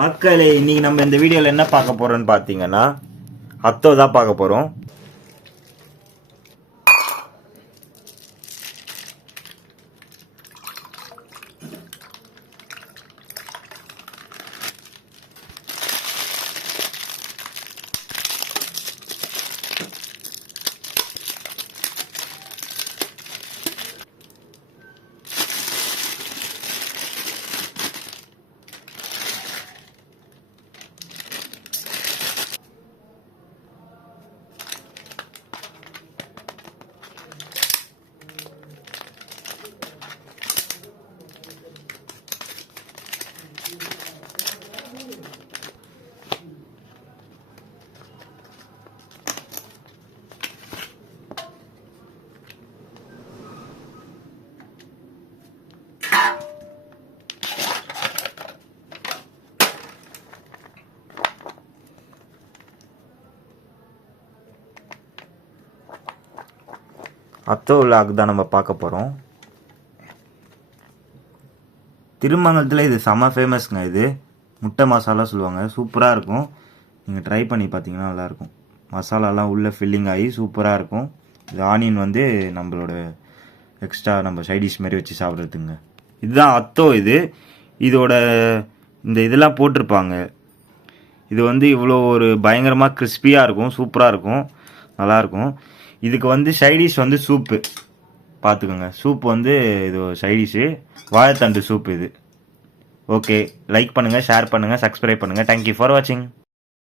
மக்களே, இன்னைக்கு நம்ம இந்த வீடியோவில் என்ன பார்க்க போறோம்னு பார்த்தீங்கன்னா அத்தோ தான் பார்க்க போறோம். அத்தோ விலாக் தான் நம்ம பார்க்க போகிறோம். திருமங்கலத்தில் இது செம ஃபேமஸ்ங்க. இது முட்டை மசாலா சொல்லுவாங்க, சூப்பராக இருக்கும். நீங்கள் ட்ரை பண்ணி பார்த்தீங்கன்னா நல்லாயிருக்கும். மசாலாலாம் உள்ளே ஃபில்லிங் ஆகி சூப்பராக இருக்கும். இது ஆனியன் வந்து நம்மளோட எக்ஸ்ட்ரா நம்ம சைடிஷ் மாதிரி வச்சு சாப்பிட்றதுங்க. இதுதான் அத்தோ. இதோட இந்த இதெல்லாம் போட்டிருப்பாங்க. இது வந்து இவ்வளோ ஒரு பயங்கரமாக கிறிஸ்பியாக இருக்கும், சூப்பராக இருக்கும், நல்லாயிருக்கும். இதுக்கு வந்து சைடிஷ் வந்து சூப்பு பார்த்துக்கோங்க. சூப் வந்து இது சைடிஷு வாழைத்தண்டு சூப் இது. ஓகே, லைக் பண்ணுங்கள், ஷேர் பண்ணுங்கள், சப்ஸ்கிரைப் பண்ணுங்கள். தேங்க்யூ ஃபார் வாட்சிங்.